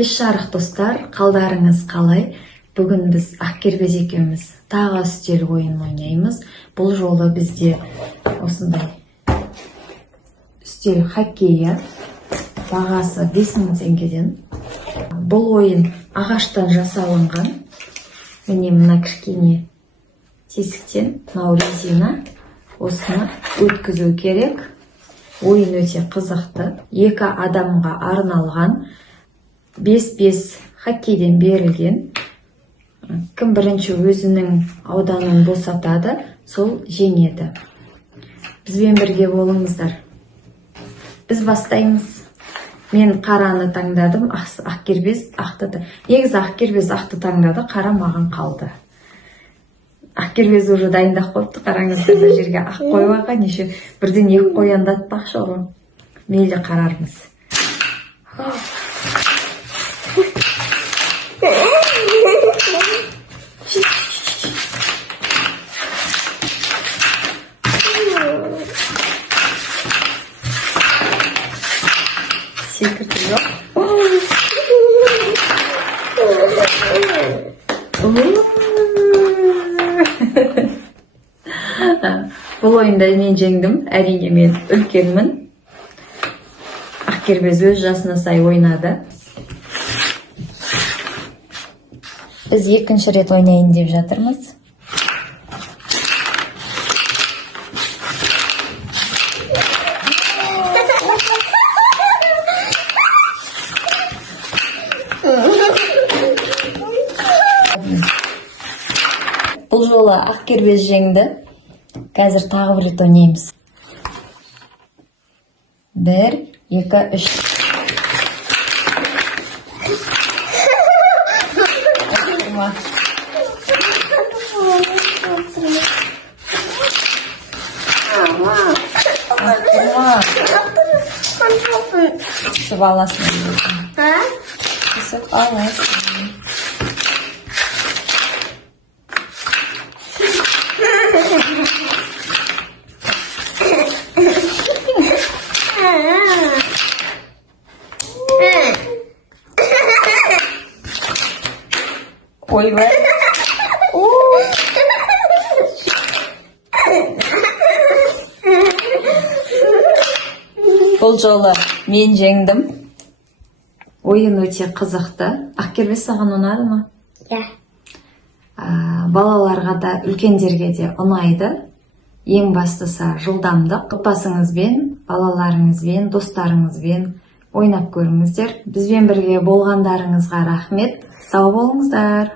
Жарық достар, қалдарыңыз қалай? Бүгін біз Ақкербез екеуміз тағы үстел ойын ойнаймыз. Бұл жолы бізде осындай үстел хоккейі, бағасы 5000 теңгеден. Бұл ойын ағаштан жасалынған. Міне мына кішкене тесіктен мынау резина. Осыны өткізу керек. Ойын өте қызықты. 2 адамға арналған. 5-5 хоккейден берілген. Кім бірінші өзінің ауданын босатады, сол жеңеді. Бізбен бірге болыңыздар. Біз бастаймыз. Мен қараны таңдадым, Ақкербез ақты. Негізі Ақкербез ақты таңдады, қара маған қалды. Ақкербез уже дайындап қойыпты, қараңыздар, бұл жерге ақ қойып алған, неше бірден 2 қояндатпақшы ғой. Мейлі қарармыз. Секірді жоқ. Бұл ойында мен жеңдім. Әрине мен үлкенмін. Ақкербез өз жасына сай ойнады. Біз екінші рет ойнайын деп жатырмыз. Бұл жолы Ақкербез жеңді. Қазір тағы бір рет ойнаймыз. 1, 2, 3. Түсіп аласың. Түсіп аласың. Ойбай. Бұл жолы мен жеңдім. Ойын өте қызықты. Ақкербез саған ұнады ма? Иә. Балаларға да, үлкендерге де ұнайды. Ең бастысы жылдамдық. Отбасыңызбен, балаларыңызбен, достарыңызбен ойнап көріңіздер. Бізбен бірге болғандарыңызға рахмет. Сау болыңыздар.